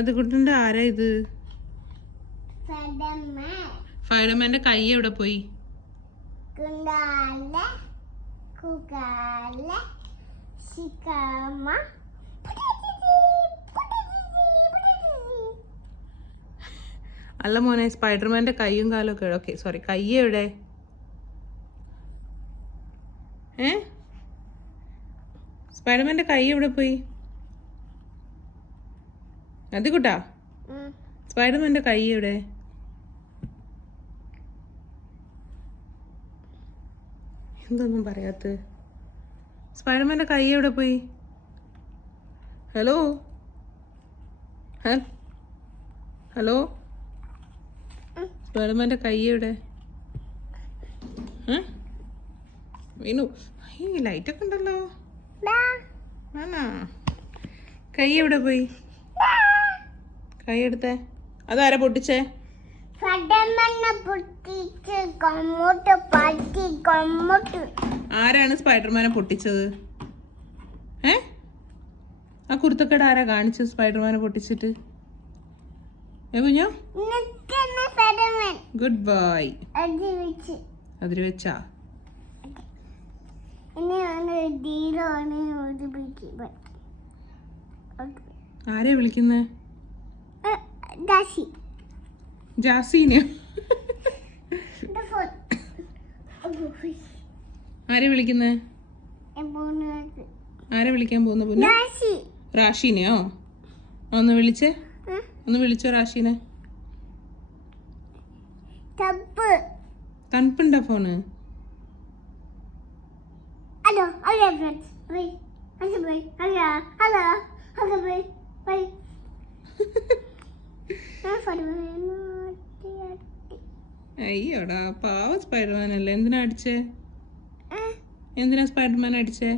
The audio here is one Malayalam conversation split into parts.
അത് കുട്ടൻ്റെ ആരാ ഇത്? ഫൈഡർമാൻ്റെ കൈ എവിടെ പോയി? അല്ല മോനെ, സ്പൈഡർമാൻ്റെ കൈയും കാലും ഒക്കെ ഓക്കെ സോറി കൈ എവിടെ? സ്പൈഡർമാൻ്റെ കൈ എവിടെ പോയി? അത് കുട്ടാ, സ്പൈഡർമാൻ്റെ കൈ എവിടെ? എന്തൊന്നും പറയാത്ത? സ്പൈഡർമാൻ്റെ കൈ എവിടെ പോയി? ഹലോ ഹലോ, സ്പൈഡർമാൻ്റെ കൈ എവിടെ? വീണു. ഈ ലൈറ്റൊക്കെ ഉണ്ടല്ലോ. ആണോ? കൈ എവിടെ പോയി? കൈ എടുത്തേ. അതാരാ പൊട്ടിച്ചേ? ആരാണ് സ്പൈഡർമാനെ പൊട്ടിച്ചത്? ആ കുരുത്തക്കേട് ആരാ കാണിച്ചത് സ്പൈഡർമാനെ പൊട്ടിച്ചിട്ട്? കുഞ്ഞോ, ഗുഡ് ബൈ. അതിൽ വെച്ചാ ആരെ വിളിക്കുന്നേ? ജാസീനെ. ആരെ വിളിക്കുന്നേ? ആരെ വിളിക്കാൻ പോകുന്ന? റാഷിനെയോ? ഒന്ന് വിളിച്ചേ, ഒന്ന് വിളിച്ചോ റാഷിനെ. തണുപ്പുണ്ടോ ഫോണ്? അയ്യോടാ, പാവ സ്പൈഡർമാൻ അല്ലേ. എന്തിനാ അടിച്ചേ? എന്തിനാ സ്പൈഡർമാൻ അടിച്ചേ?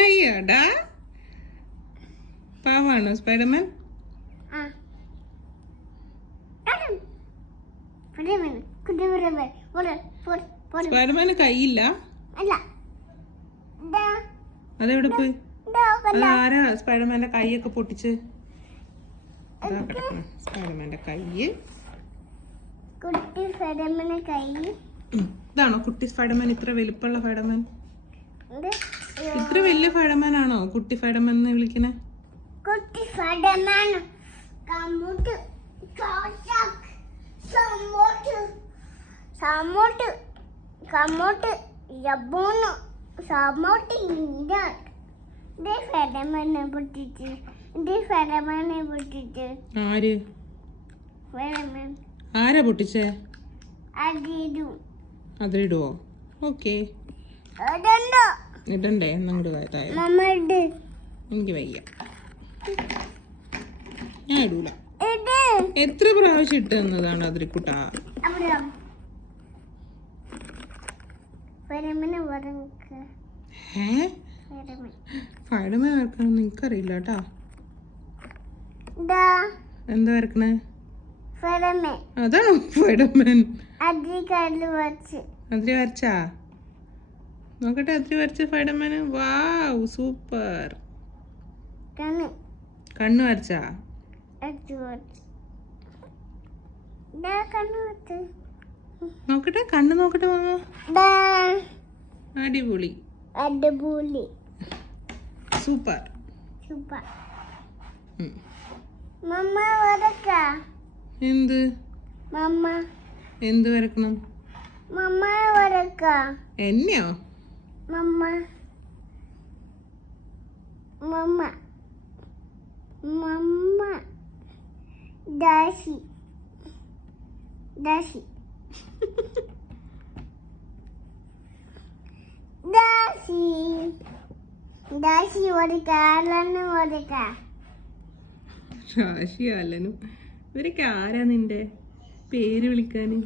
അയ്യോടാ, പാവാണോ സ്പൈഡർമാൻ? സ്പൈഡർമാന് കൈയില്ല. അതെവിടെ പോയി? അതാരാ സ്പൈഡർമാന്റെ കൈയൊക്കെ പൊട്ടിച്ച്? സ്പൈഡർമാന്റെ കൈ ഇതാണോ കുട്ടി സ്പൈഡർമാൻ? ഇത്ര വലിപ്പമുള്ള സ്പൈഡർമാൻ? ഇത്ര വലിയ സ്പൈഡർമാൻ ആണോ കുട്ടി സ്പൈഡർമാൻ എന്ന് വിളിക്കണേ? ആരാ പൊട്ടിച്ചേ? അതിടുവോ? ഓക്കെ, ഇടണ്ടേ? എനിക്ക് വയ്യ, ഞാൻ ഇടൂല. എത്ര പ്രാവശ്യം ഇട്ട് തന്നതാണ് അതിരിക്കുട്ടാ? ഫൈഡർമാൻ വരക്കാനൊന്നും എനിക്കറിയില്ല കേട്ടാ. എന്താ വരക്കണേ? അതാണോ ഫൈഡർമാൻ? അതിരി വരച്ചാ? നോക്കട്ടെ, അതിരി വരച്ച ഫൈഡർമാന്. വാവ്, സൂപ്പർ. കണ്ണ് വരച്ചാ? നോക്കട്ടെ, കണ്ണ് നോക്കട്ടെ മാമ. അടിപൊളി, സൂപ്പർ. എന്ത് എന്ത് വരക്കണം? എന്നെയോ? റാശി അല്ലനും ഇവരൊക്കെ ആരാ നിന്റെ പേര് വിളിക്കാന്?